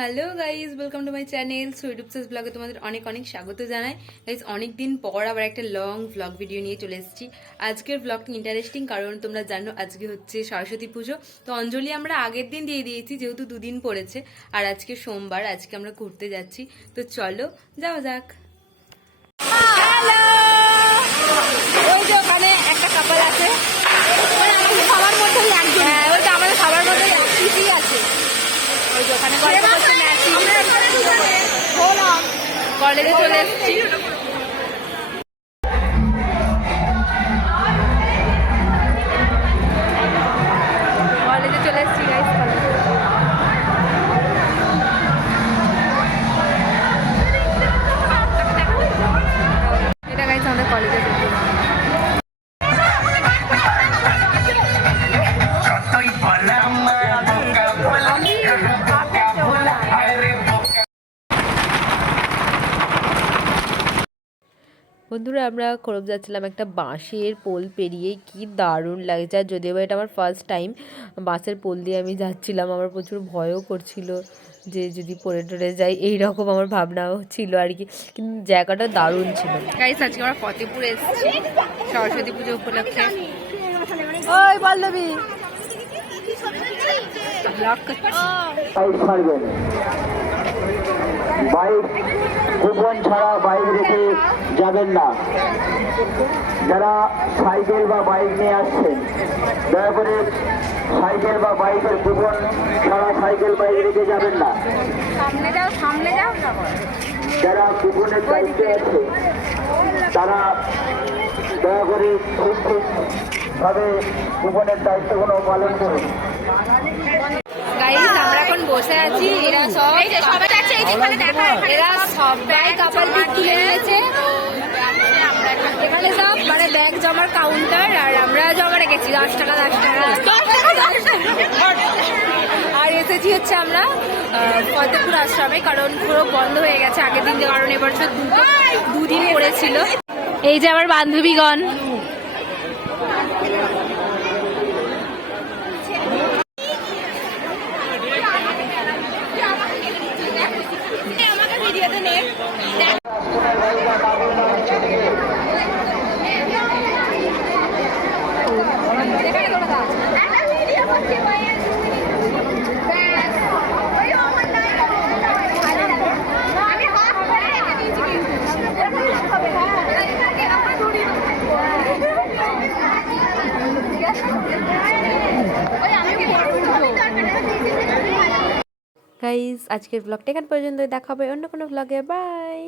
Hello guys welcome to my channel sweet উপসেস ব্লগে তোমাদের অনেক অনেক স্বাগত জানাই। গাইজ অনেক দিন পর আবার একটা লং ব্লগ ভিডিও নিয়ে চলে এসেছি। আজকের ব্লগটি ইন্টারেস্টিং কারণ তোমরা জানো, আজকে হচ্ছে সরস্বতী পুজো। তো, অঞ্জলি আমরা আগের দিন দিয়ে দিয়েছি, যেহেতু দুদিন পড়েছে। আর আজকে সোমবার, আজকে আমরা ঘুরতে যাচ্ছি। তো, চলো, যাওয়া যাক ওই যে ওখানে একটা কাপল আছে মানে আমাদের সবার মধ্যেই একজন হ্যাঁ ওই তো আমাদের সবার মধ্যেই একই আছে ওই যে ওখানে গল্প করছে ম্যাচিং কলেজে চলে এসেছি। কলেজে চলে এসেছি কলেজে। এটা গাইজ আমাদের কলেজে বন্ধুরা আমরা খরব যাচ্ছিলাম একটা বাঁশের পোল পেরিয়ে। কি দারুণ লাগছে। আর যদিও বা এটা আমার ফার্স্ট টাইম বাসের পোল দিয়ে আমি যাচ্ছিলাম আমার প্রচুর ভয়ও করছিল যে যদি পড়ে টরে যাই এইরকম আমার ভাবনাও ছিল আর কি। কিন্তু জায়গাটা দারুণ ছিল। আজকে আমরা ফতেপুরে এসেছি সরস্বতী পুজো উপলক্ষে। ওই পল্লবী বাইক কুপন ছাড়া বাইক রেখে যাবেন না। যারা সাইকেল বা বাইক নিয়ে আসছেন দয়া করে সাইকেল বা বাইকের কুপন ছাড়া সাইকেল বাইক রেখে যাবেন না। সামনে যাও সামনে যাও। যারা কুপনের দায়িত্বে আছে তারা দয়া করে ঠিক ঠিকভাবে কুপনের দায়িত্বগুলো পালন করুন। আমরা এখন বসে আছি এরা সবাই দেখা এরা সবাই কাপাল পিক তুলে নিয়েছে এখানে সব মানে ব্যাগ জমার কাউন্টার আর আমরা জমা রেখেছি দশ টাকা দশ টাকা। আর এসেছি হচ্ছে আমরা ফতেপুর আশ্রমে কারণ পুরো বন্ধ হয়ে গেছে আগের দিন কারণ এবছর দুদিন পড়েছিল। এই যে আমার বান্ধবীগণ। গাইজ আজকের ব্লগটা এখান পর্যন্ত দেখা হবে অন্য কোনো ব্লগে বাই